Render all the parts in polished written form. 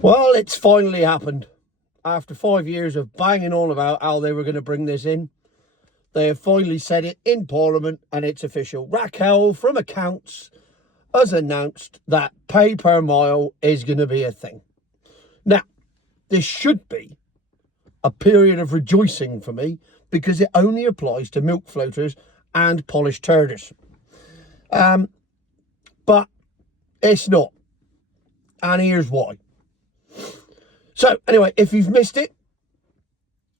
Well, it's finally happened. After 5 years of banging on about how they were going to bring this in, they have finally said it in Parliament and it's official. Raquel from Accounts has announced that pay per mile is going to be a thing. Now, this should be a period of rejoicing for me because it only applies to milk floaters and polished turders. But it's not. And here's why. So anyway, if you've missed it,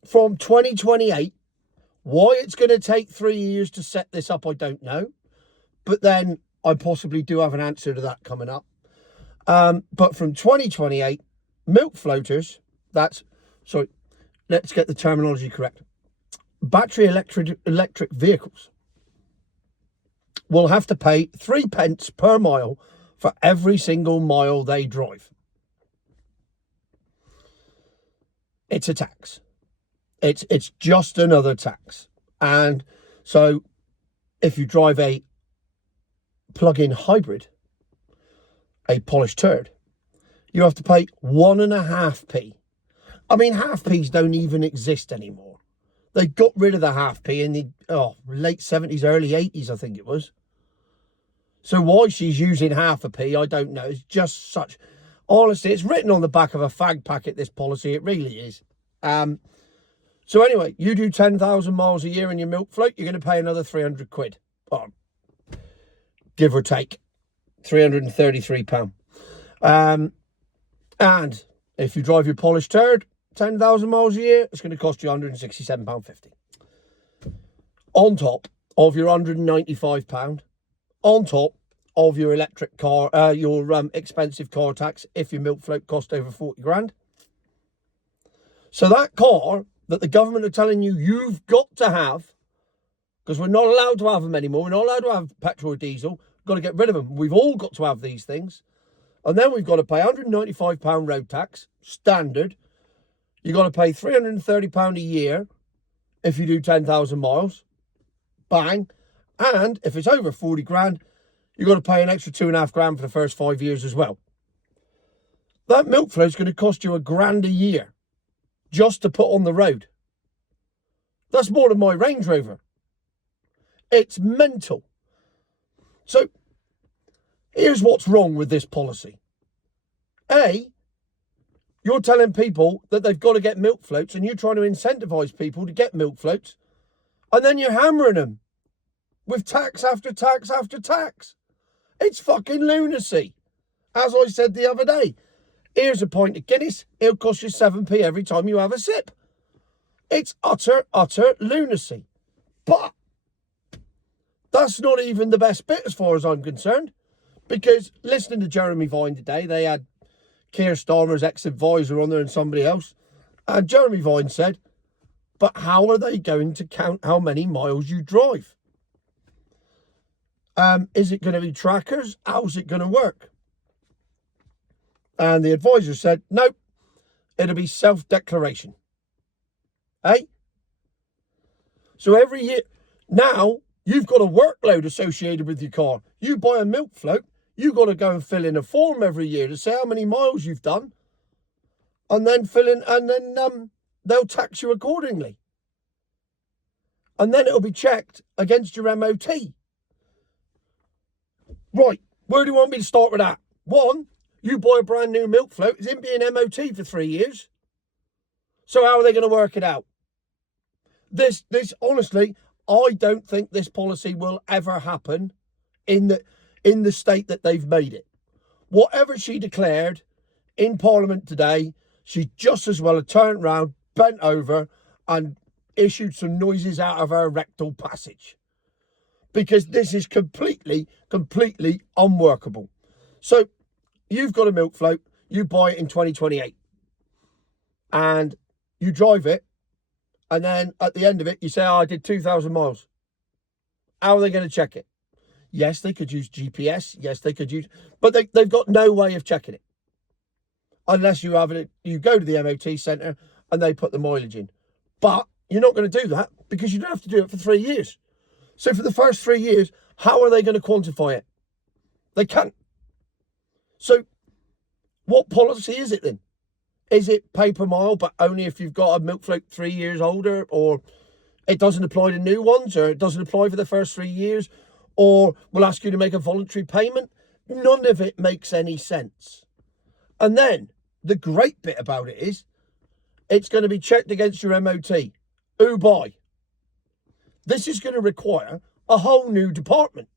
from 2028, why it's going to take 3 years to set this up, I don't know. But then I possibly do have an answer to that coming up. But from 2028, milk floaters, let's get the terminology correct. Battery electric vehicles will have to pay 3p per mile for every single mile they drive. It's a tax. It's just another tax. And so if you drive a plug-in hybrid, a polished turd, you have to pay 1.5p. I mean, half p's don't even exist anymore. They got rid of the half p in the late 70s, early 80s, I think it was. So why she's using half a p, I don't know. It's just such... Honestly, it's written on the back of a fag packet, this policy. It really is. So anyway, you do 10,000 miles a year in your milk float, you're going to pay another 300 quid. Give or take. £333. And if you drive your polished turd 10,000 miles a year, it's going to cost you £167.50. On top of your £195, on top of your electric car, your expensive car tax, if your milk float cost over 40 grand. So that car that the government are telling you you've got to have, because we're not allowed to have them anymore, we're not allowed to have petrol or diesel, we've got to get rid of them. We've all got to have these things. And then we've got to pay £195 road tax, standard. You've got to pay £330 a year if you do 10,000 miles. Bang. And if it's over 40 grand, you've got to pay an extra 2.5 grand for the first 5 years as well. That milk float is going to cost you £1 grand a year just to put on the road. That's more than my Range Rover. It's mental. So here's what's wrong with this policy. A, you're telling people that they've got to get milk floats and you're trying to incentivize people to get milk floats, and then you're hammering them with tax after tax after tax. It's fucking lunacy. As I said the other day, here's a pint of Guinness. It'll cost you 7p every time you have a sip. It's utter lunacy. But that's not even the best bit as far as I'm concerned. Because listening to Jeremy Vine today, they had Keir Starmer's ex-advisor on there and somebody else. And Jeremy Vine said, but how are they going to count how many miles you drive? Is it going to be trackers? How's it going to work? And the advisor said, nope, it'll be self-declaration. Eh? So every year, now you've got a workload associated with your car. You buy a milk float, you've got to go and fill in a form every year to say how many miles you've done. And then they'll tax you accordingly. And then it'll be checked against your MOT. Right, where do you want me to start with that? One, you buy a brand new milk float, it's in being MOT for 3 years. So how are they going to work it out? This honestly, I don't think this policy will ever happen in the state that they've made it. Whatever she declared in Parliament today, she just as well have turned round, bent over and issued some noises out of her rectal passage. Because this is completely unworkable. So you've got a milk float, you buy it in 2028 and you drive it, and then at the end of it you say, I did 2,000 miles. How are they going to check it? Yes, they could use GPS. Yes, they could use, but they've got no way of checking it unless you have it. You go to the MOT centre and they put the mileage in, but you're not going to do that because you don't have to do it for 3 years. So for the first 3 years, how are they going to quantify it? They can't. So What policy is it then? Is it pay per mile, but only if you've got a milk float 3 years older, or it doesn't apply to new ones, or it doesn't apply for the first 3 years, or we'll ask you to make a voluntary payment? None of it makes any sense. And then the great bit about it is it's going to be checked against your MOT. Who by? This is going to require a whole new department.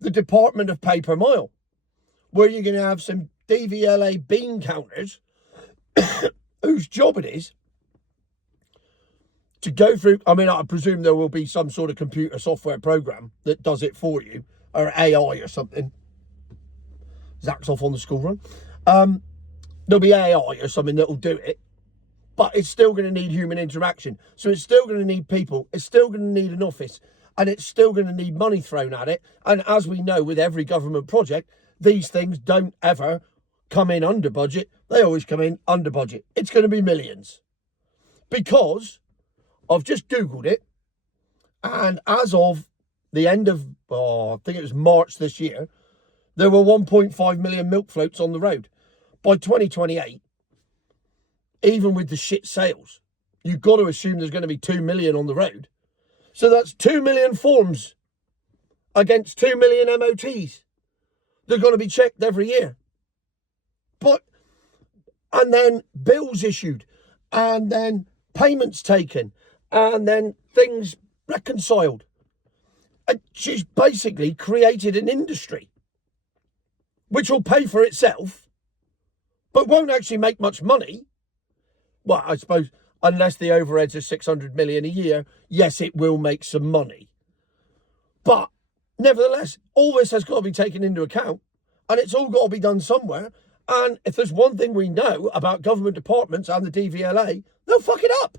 The Department of Pay Per Mile, where you're going to have some DVLA bean counters whose job it is to go through. I mean, I presume there will be some sort of computer software program that does it for you, or AI or something. Zach's off on the school run. There'll be AI or something that will do it, but it's still going to need human interaction. So it's still going to need people. It's still going to need an office, and it's still going to need money thrown at it. And as we know with every government project, these things don't ever come in under budget. They always come in under budget. It's going to be millions, because I've just Googled it, and as of the end of, I think it was March this year, there were 1.5 million milk floats on the road. By 2028, even with the shit sales, you've got to assume there's going to be 2 million on the road. So that's 2 million forms against 2 million MOTs. They're going to be checked every year. And then bills issued, and then payments taken, and then things reconciled. And she's basically created an industry which will pay for itself, but won't actually make much money. Well, I suppose, unless the overheads are 600 million a year, yes, it will make some money. But nevertheless, all this has got to be taken into account, and it's all got to be done somewhere. And if there's one thing we know about government departments and the DVLA, they'll fuck it up.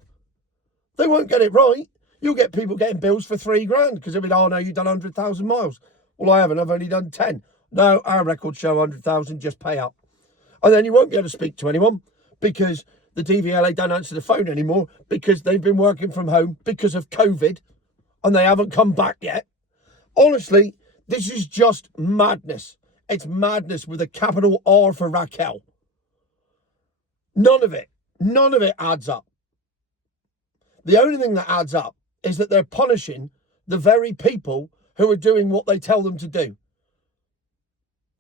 They won't get it right. You'll get people getting bills for $3,000 because they'll be, oh no, you've done 100,000 miles. Well, I haven't, I've only done 10. No, our records show 100,000, just pay up. And then you won't be able to speak to anyone because the DVLA don't answer the phone anymore because they've been working from home because of COVID and they haven't come back yet. Honestly, this is just madness. It's madness with a capital R for Raquel. None of it adds up. The only thing that adds up is that they're punishing the very people who are doing what they tell them to do.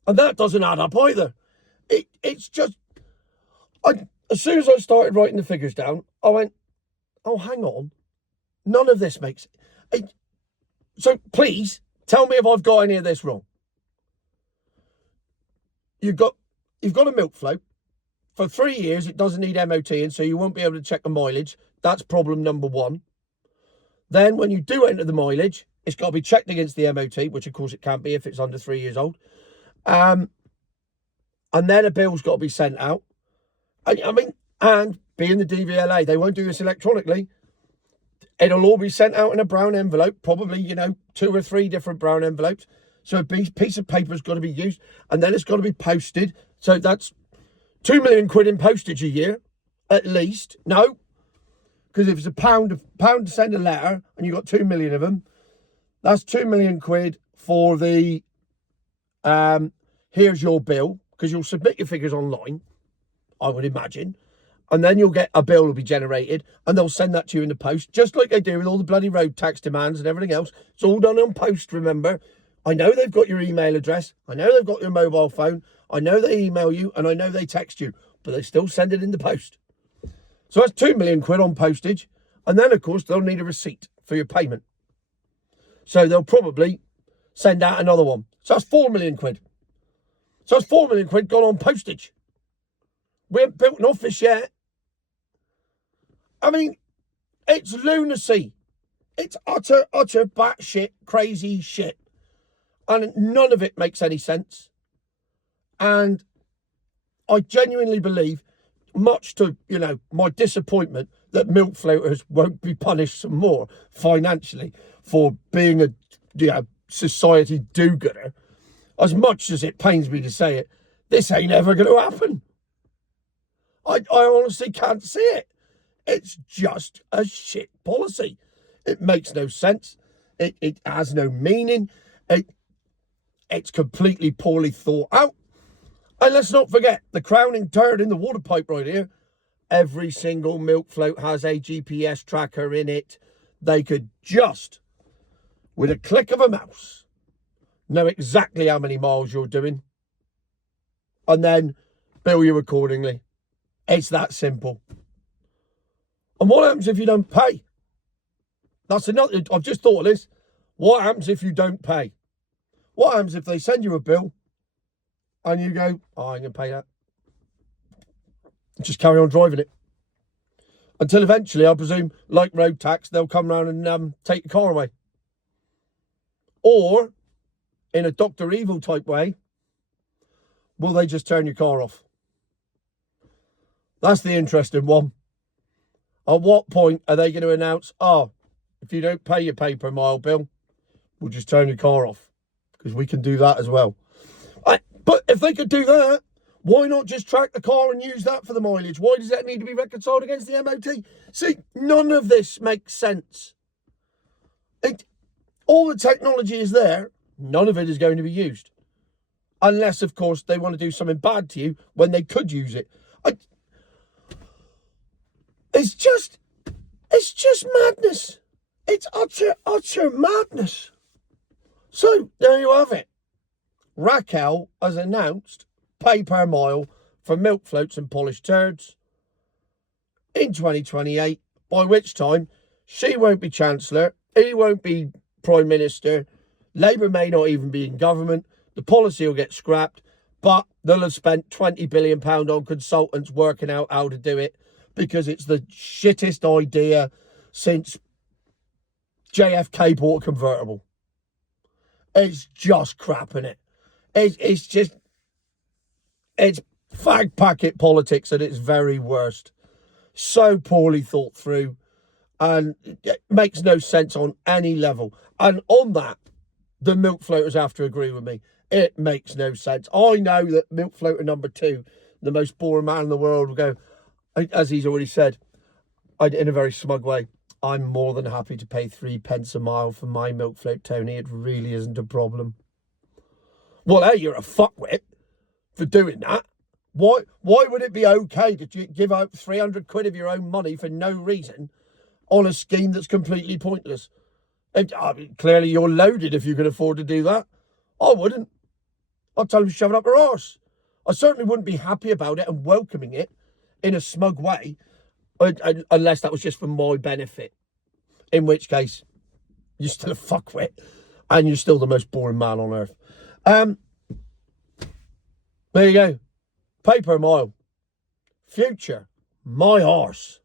And that doesn't add up either. It's just, as soon as I started writing the figures down, I went, oh, hang on. None of this makes it. So please tell me if I've got any of this wrong. You've got a milk float. For 3 years, it doesn't need MOT, and so you won't be able to check the mileage. That's problem number one. Then when you do enter the mileage, it's got to be checked against the MOT, which of course it can't be if it's under 3 years old. And then a bill's got to be sent out. And being the DVLA, they won't do this electronically. It'll all be sent out in a brown envelope, probably, 2 or 3 different brown envelopes. So a piece of paper's got to be used, and then it's got to be posted. So that's 2 million quid in postage a year, at least. No, because if it's a pound to send a letter, and you've got 2 million of them, that's 2 million quid for the, here's your bill, because you'll submit your figures online, I would imagine. And then you'll get a bill will be generated, and they'll send that to you in the post, just like they do with all the bloody road tax demands and everything else. It's all done on post, remember. I know they've got your email address. I know they've got your mobile phone. I know they email you, and I know they text you, but they still send it in the post. So that's 2 million quid on postage. And then, of course, they'll need a receipt for your payment. So they'll probably send out another one. So that's 4 million quid. So that's 4 million quid gone on postage. We haven't built an office yet. I mean, it's lunacy. It's utter batshit crazy shit. And none of it makes any sense. And I genuinely believe, much to, my disappointment, that milk floaters won't be punished some more financially for being a society do-gooder. As much as it pains me to say it, this ain't ever going to happen. I honestly can't see it. It's just a shit policy. It makes no sense. It has no meaning. It's completely poorly thought out. And let's not forget, the crowning turd in the water pipe right here, every single milk float has a GPS tracker in it. They could just, with a click of a mouse, know exactly how many miles you're doing and then bill you accordingly. It's that simple. And what happens if you don't pay? That's another, I've just thought of this. What happens if you don't pay? What happens if they send you a bill and you go, oh, I ain't going to pay that? Just carry on driving it. Until eventually, I presume, like road tax, they'll come round and take the car away. Or, in a Dr. Evil type way, will they just turn your car off? That's the interesting one. At what point are they going to announce, oh, if you don't pay your pay per mile bill, we'll just turn your car off? Because we can do that as well. But if they could do that, why not just track the car and use that for the mileage? Why does that need to be reconciled against the MOT? See, none of this makes sense. All the technology is there. None of it is going to be used. Unless, of course, they want to do something bad to you when they could use it. It's just madness. It's utter madness. So, there you have it. Raquel has announced pay per mile for milk floats and polished turds in 2028, by which time she won't be Chancellor, he won't be Prime Minister, Labour may not even be in government, the policy will get scrapped, but they'll have spent £20 billion on consultants working out how to do it because it's the shittest idea since JFK bought a convertible. It's just crap, innit? It's fag packet politics at its very worst. So poorly thought through, and it makes no sense on any level. And on that, the milk floaters have to agree with me. It makes no sense. I know that milk floater number 2, the most boring man in the world, will go, as he's already said, in a very smug way, I'm more than happy to pay 3p a mile for my milk float, Tony. It really isn't a problem. Well, hey, you're a fuckwit for doing that. Why would it be okay to give out 300 quid of your own money for no reason on a scheme that's completely pointless? And, clearly you're loaded if you can afford to do that. I wouldn't. I'd tell them to shove it up their arse. I certainly wouldn't be happy about it and welcoming it in a smug way, unless that was just for my benefit. In which case, you're still a fuckwit and you're still the most boring man on earth. There you go. Pay per mile. Future. My arse.